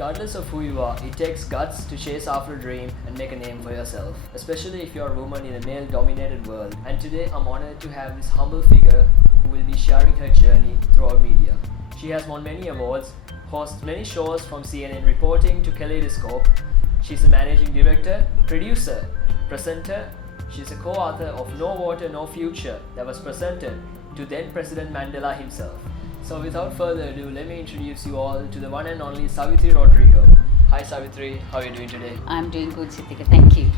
Regardless of who you are, it takes guts to chase after a dream and make a name for yourself, especially if you're a woman in a male-dominated world. And today I'm honored to have this humble figure who will be sharing her journey throughout media. She has won many awards, hosts many shows from CNN reporting to Kaleidoscope. She's a managing director, producer, presenter. She's a co-author of No Water, No Future that was presented to then President Mandela himself. So without further ado, let me introduce you all to the one and only Savithri Rodrigo. Hi Savithri, how are you doing today? I'm doing good, Sitika. Thank you.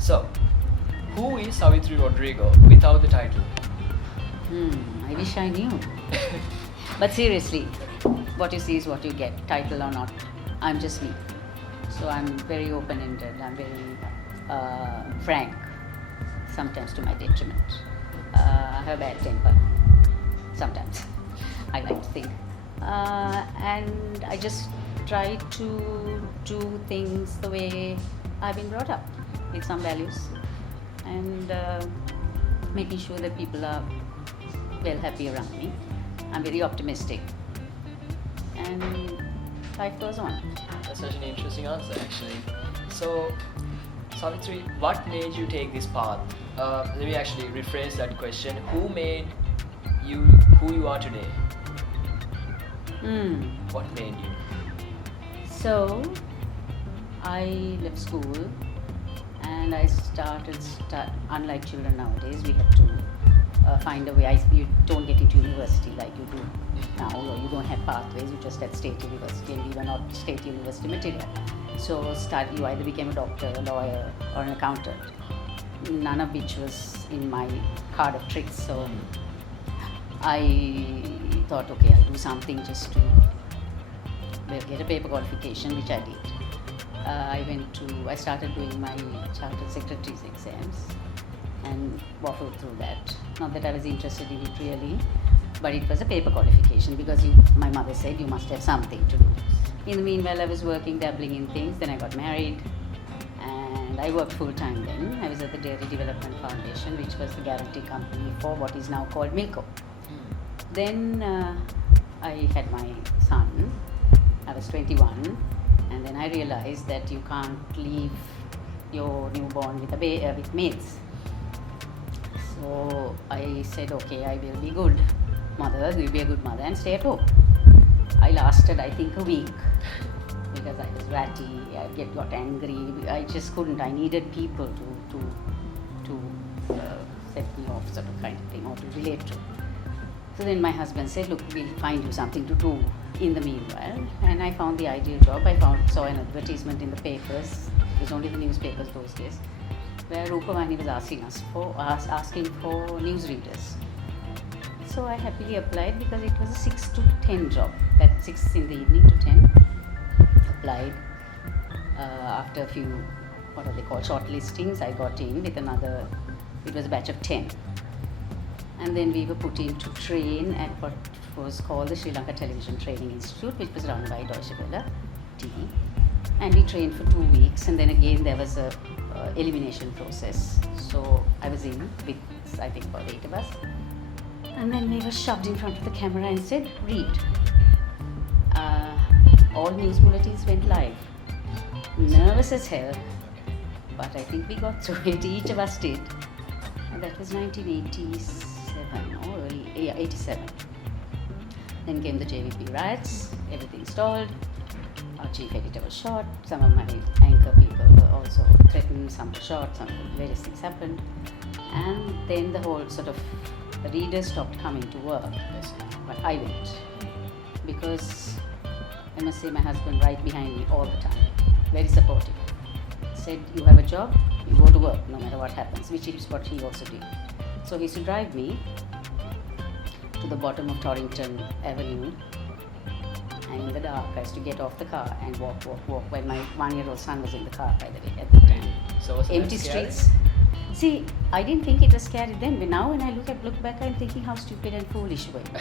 So, who is Savithri Rodrigo without the title? I wish I knew. But seriously, what you see is what you get, title or not. I'm just me. So I'm very open-ended. I'm very frank, sometimes to my detriment. I have a bad temper, sometimes. I like to think. And I just try to do things the way I've been brought up, with some values, and making sure that people are well happy around me. I'm very optimistic, and life goes on. That's such an interesting answer, actually. So, Savithri, what made you take this path? Let me actually rephrase that question. Who made you who you are today? What made you? So, I left school and I started, unlike children nowadays, we have to find a way. You don't get into university like you do now, or you don't have pathways, you just at state university, and we were not state university material. So, you either became a doctor, a lawyer, or an accountant, none of which was in my card of tricks. So, I thought, okay, I'll do something just to get a paper qualification, which I did. I started doing my chartered secretary's exams and waffled through that. Not that I was interested in it really, but it was a paper qualification because my mother said you must have something to do. In the meanwhile, I was working, dabbling in things. Then I got married and I worked full time then. I was at the Dairy Development Foundation, which was the guarantee company for what is now called Milko. Then I had my son. I was 21, and then I realized that you can't leave your newborn with maids. So I said, okay, I will be good mother, will be a good mother and stay at home. I lasted, I think, a week because I was ratty, I got angry. I just couldn't. I needed people to set me off, sort of kind of thing, or to relate to. So then my husband said, look, we'll find you something to do in the meanwhile. And I found the ideal job. Saw an advertisement in the papers. It was only the newspapers those days, where Rupavani was asking for newsreaders. So I happily applied because it was a 6 to 10 job. That 6 in the evening to 10. Applied. After a few, what are they called, shortlistings, I got in with another, it was a batch of 10. And then we were put in to train at what was called the Sri Lanka Television Training Institute, which was run by Deutsche Welle TV. And we trained for 2 weeks, and then again there was a elimination process. So I was in with, I think, about 8 of us. And then we were shoved in front of the camera and said, read. All news bulletins went live. Nervous as hell, but I think we got through it. Each of us did. And that was 1987. 87. Then came the JVP riots, everything stalled, our chief editor was shot, some of my anchor people were also threatened, some were shot, various things happened. And then the whole the readers stopped coming to work, but I went. Because I must say my husband right behind me all the time, very supportive. Said, you have a job, you go to work no matter what happens, which is what he also did. So he used to drive me to the bottom of Torrington Avenue, and in the dark I used to get off the car and walk when my 1-year-old son was in the car, by the way, at the time. So was empty streets. See, I didn't think it was scary then, but now when I look back, I'm thinking how stupid and foolish we were.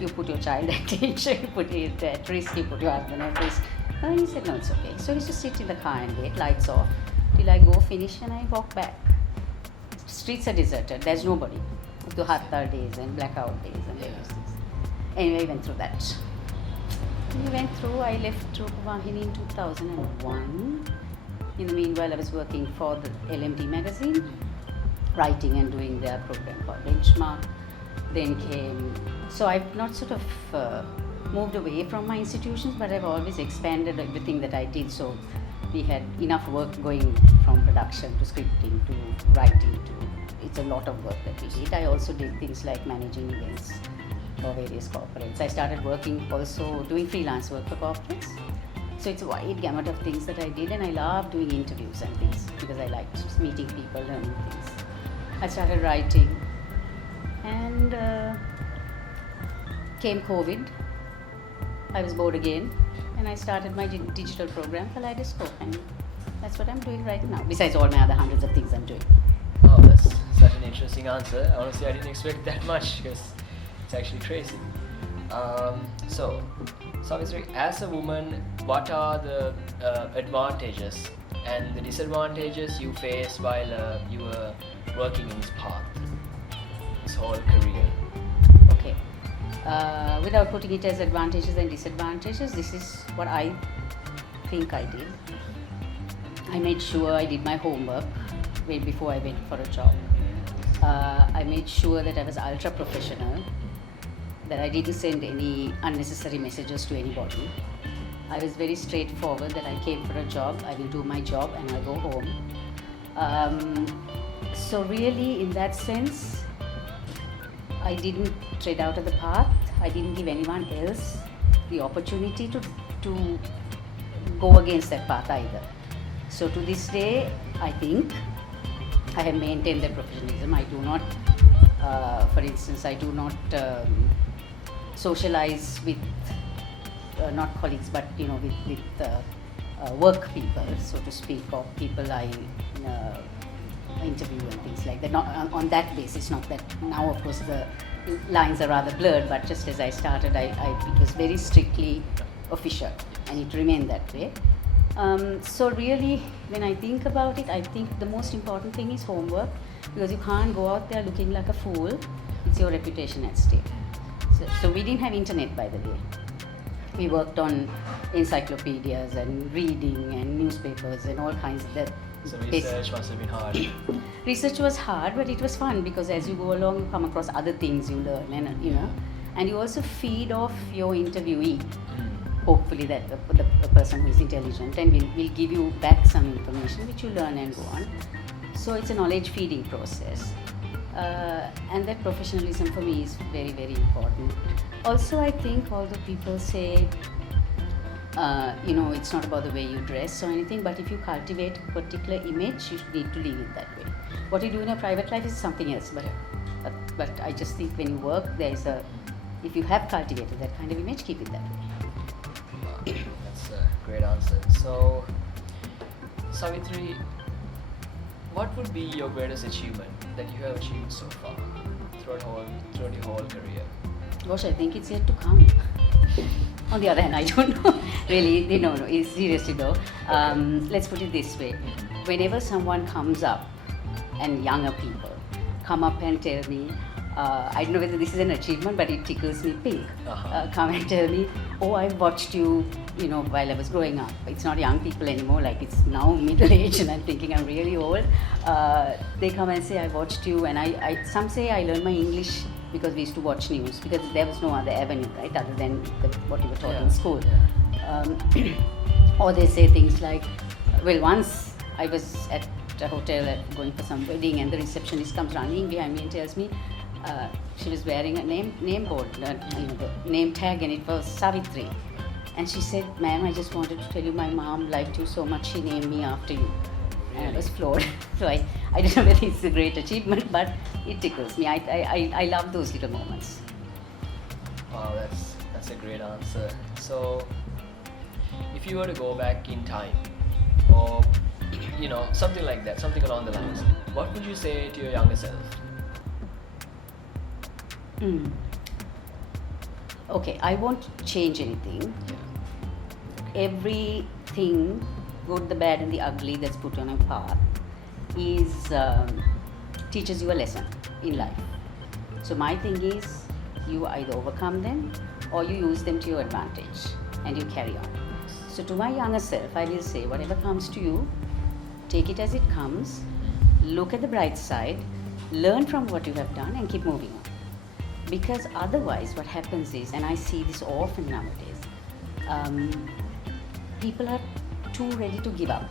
You put your child at danger, you put it at risk, you put your husband at risk. And he said, no, it's okay. So he used to sit in the car and wait, lights off, till I go finish and I walk back. Streets are deserted, there's nobody. The Hattar days and blackout days and various things. Anyway, I went through that. We went through, I left Rupavahini in 2001. In the meanwhile, I was working for the LMD magazine, writing and doing their program called Benchmark. Then came, so I've not sort of moved away from my institutions, but I've always expanded everything that I did. So we had enough work going from production to scripting to writing to, it's a lot of work that we did. I also did things like managing events for various corporates. I started working also doing freelance work for corporates. So it's a wide gamut of things that I did, and I love doing interviews and things because I liked meeting people, learning things. I started writing, and came COVID. I was bored again, and I started my digital program Kaleidoscope, and that's what I'm doing right now, besides all my other hundreds of things I'm doing. Oh, that's such an interesting answer. Honestly, I didn't expect that much because it's actually crazy. So, Savithri, as a woman, what are the advantages and the disadvantages you faced while you were working in this path, this whole career? Okay. Without putting it as advantages and disadvantages, this is what I think I did. I made sure I did my homework way before I went for a job. I made sure that I was ultra professional, that I didn't send any unnecessary messages to anybody. I was very straightforward that I came for a job, I will do my job and I'll go home. So really, in that sense, I didn't tread out of the path. I didn't give anyone else the opportunity to go against that path either. So to this day, I think I have maintained that professionalism. I do not, for instance, I do not socialize with not colleagues, but with work people, so to speak, or people I interview and things like that. Not on that basis. Not that now, of course, the lines are rather blurred. But just as I started, it was very strictly official, and it remained that way. So really, when I think about it, I think the most important thing is homework, because you can't go out there looking like a fool. It's your reputation at stake. So we didn't have internet, by the way. We worked on encyclopedias and reading and newspapers and all kinds of that. So research must have been hard. Research was hard, but it was fun because as you go along, you come across other things you learn, and you also feed off your interviewee. Hopefully that the person who is intelligent and will give you back some information which you learn and go on. So it's a knowledge feeding process, and that professionalism for me is very, very important. Also, I think although people say it's not about the way you dress or anything, but if you cultivate a particular image, you need to live it that way. What you do in your private life is something else, but I just think when you work, if you have cultivated that kind of image, keep it that way. That's a great answer. So, Savithri, what would be your greatest achievement that you have achieved so far throughout your whole career? Gosh, I think it's yet to come. On the other hand, I don't know. Really, no, seriously though. Let's put it this way. Whenever someone comes up, and younger people come up and tell me, I don't know whether this is an achievement, but it tickles me pink. Come and tell me, oh, I watched you, while I was growing up. It's not young people anymore, like it's now middle age, and I'm thinking I'm really old. They come and say, I watched you, and some say I learned my English because we used to watch news, because there was no other avenue, right, other than what you were taught in school. Or they say things like, well, once I was at a hotel going for some wedding, and the receptionist comes running behind me and tells me, she was wearing a name board, the name tag, and it was Savithri. And she said, ma'am, I just wanted to tell you my mom liked you so much, she named me after you. And I was floored. So I don't know whether it's a great achievement, but it tickles me. I love those little moments. Wow, that's a great answer. So, if you were to go back in time, or something like that, something along the lines, what would you say to your younger self? Okay, I won't change anything. Okay. Everything, good, the bad, and the ugly that's put on a path teaches you a lesson in life. So my thing is, you either overcome them or you use them to your advantage. and you carry on. So to my younger self, I will say, whatever comes to you, take it as it comes, look at the bright side, learn from what you have done, and keep moving on. Because otherwise, what happens is, and I see this often nowadays, people are too ready to give up.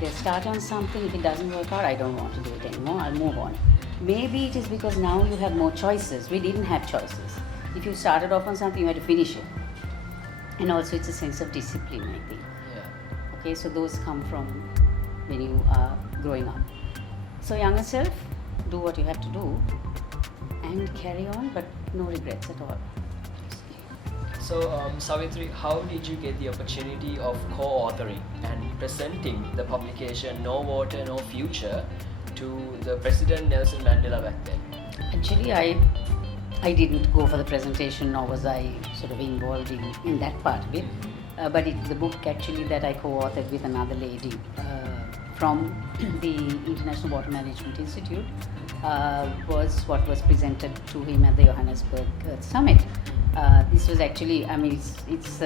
They start on something, if it doesn't work out, I don't want to do it anymore, I'll move on. Maybe it is because now you have more choices. We didn't have choices. If you started off on something, you had to finish it. And also it's a sense of discipline, I think. Yeah. Okay, so those come from when you are growing up. So younger self, do what you have to do and carry on, but no regrets at all. So, Savithri, how did you get the opportunity of co-authoring and presenting the publication No Water, No Future to the President Nelson Mandela back then? Actually, I didn't go for the presentation, nor was I sort of involved in that part of it. But the book actually that I co-authored with another lady from the International Water Management Institute was what was presented to him at the Johannesburg Summit. This was actually, I mean, it's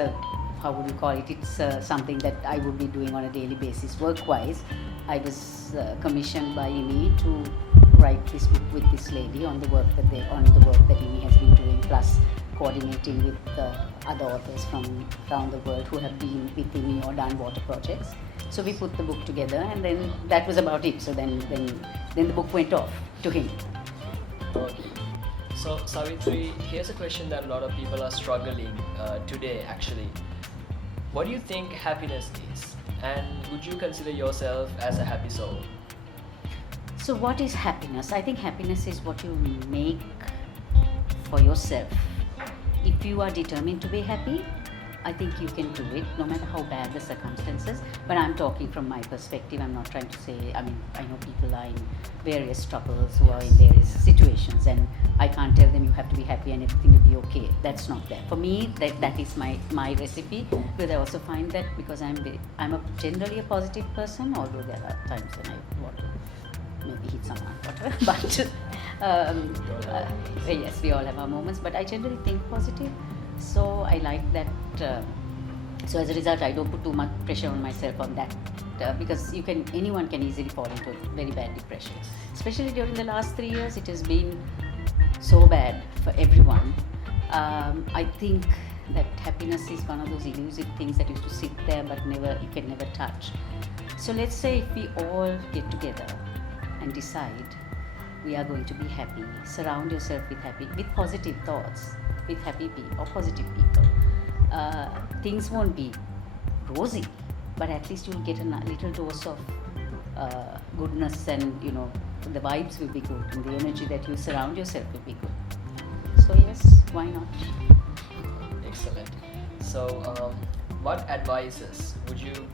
how would you call it? It's something that I would be doing on a daily basis, work-wise. I was commissioned by IMI to write this book with this lady on the work that IMI has been doing, plus coordinating with other authors from around the world who have been with IMI or done water projects. So we put the book together, and then that was about it. So then the book went off to him. Okay. So, Savithri, here's a question that a lot of people are struggling today actually. What do you think happiness is? And would you consider yourself as a happy soul? So what is happiness? I think happiness is what you make for yourself. If you are determined to be happy, I think you can do it no matter how bad the circumstances. But I'm talking from my perspective. I'm not trying to say, I mean, I know people are in various troubles who are in various situations, and I can't tell them you have to be happy and everything will be okay. That's not there. For me, that is my recipe. But I also find that because I'm generally a positive person, although there are times when I want to maybe hit someone, whatever. But yes, we all have our moments. But I generally think positive. So I like that. So as a result, I don't put too much pressure on myself on that, because anyone can easily fall into very bad depression. Especially during the last 3 years, it has been so bad for everyone. I think that happiness is one of those elusive things that used to sit there but you can never touch. So let's say if we all get together and decide we are going to be happy, surround yourself with positive thoughts, with happy people or positive people. Things won't be rosy, but at least you'll get a little dose of goodness, and the vibes will be good, and the energy that you surround yourself will be good. So yes, why not? Excellent. So what advice would you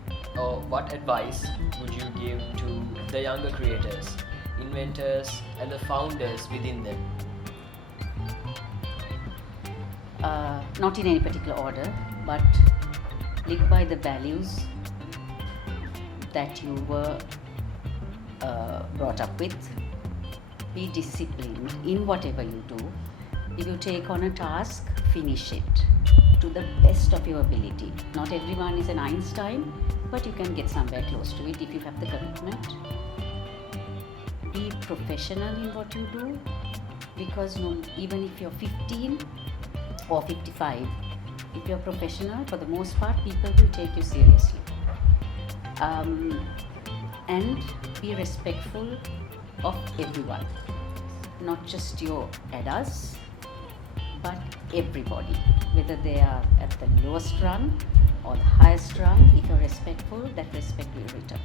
give to the younger creators, inventors, and the founders within them? Not in any particular order, but live by the values that you were brought up with. Be disciplined in whatever you do. If you take on a task, finish it to the best of your ability. Not everyone is an Einstein, but you can get somewhere close to it if you have the commitment. Be professional in what you do, because even if you're 15 or 55, if you're professional, for the most part, people will take you seriously. And be respectful of everyone, not just your adults, but everybody, whether they are at the lowest rung or the highest rung. If you're respectful, that respect will return.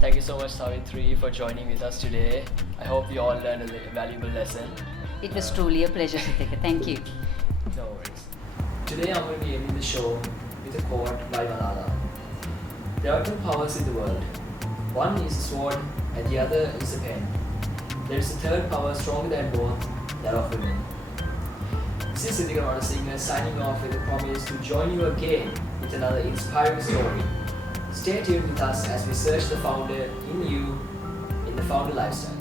Thank you so much, Savithri, for joining with us today. I hope you all learned a valuable lesson. It was truly a pleasure, Sithika. Thank you. No worries. Today I'm going to be ending the show with a quote by Malala. There are two powers in the world. One is a sword and the other is a pen. There is a third power stronger than both, that of women. This is Rodrigo signing off with a promise to join you again with another inspiring story. Stay tuned with us as we search the founder in you, in the founder lifestyle.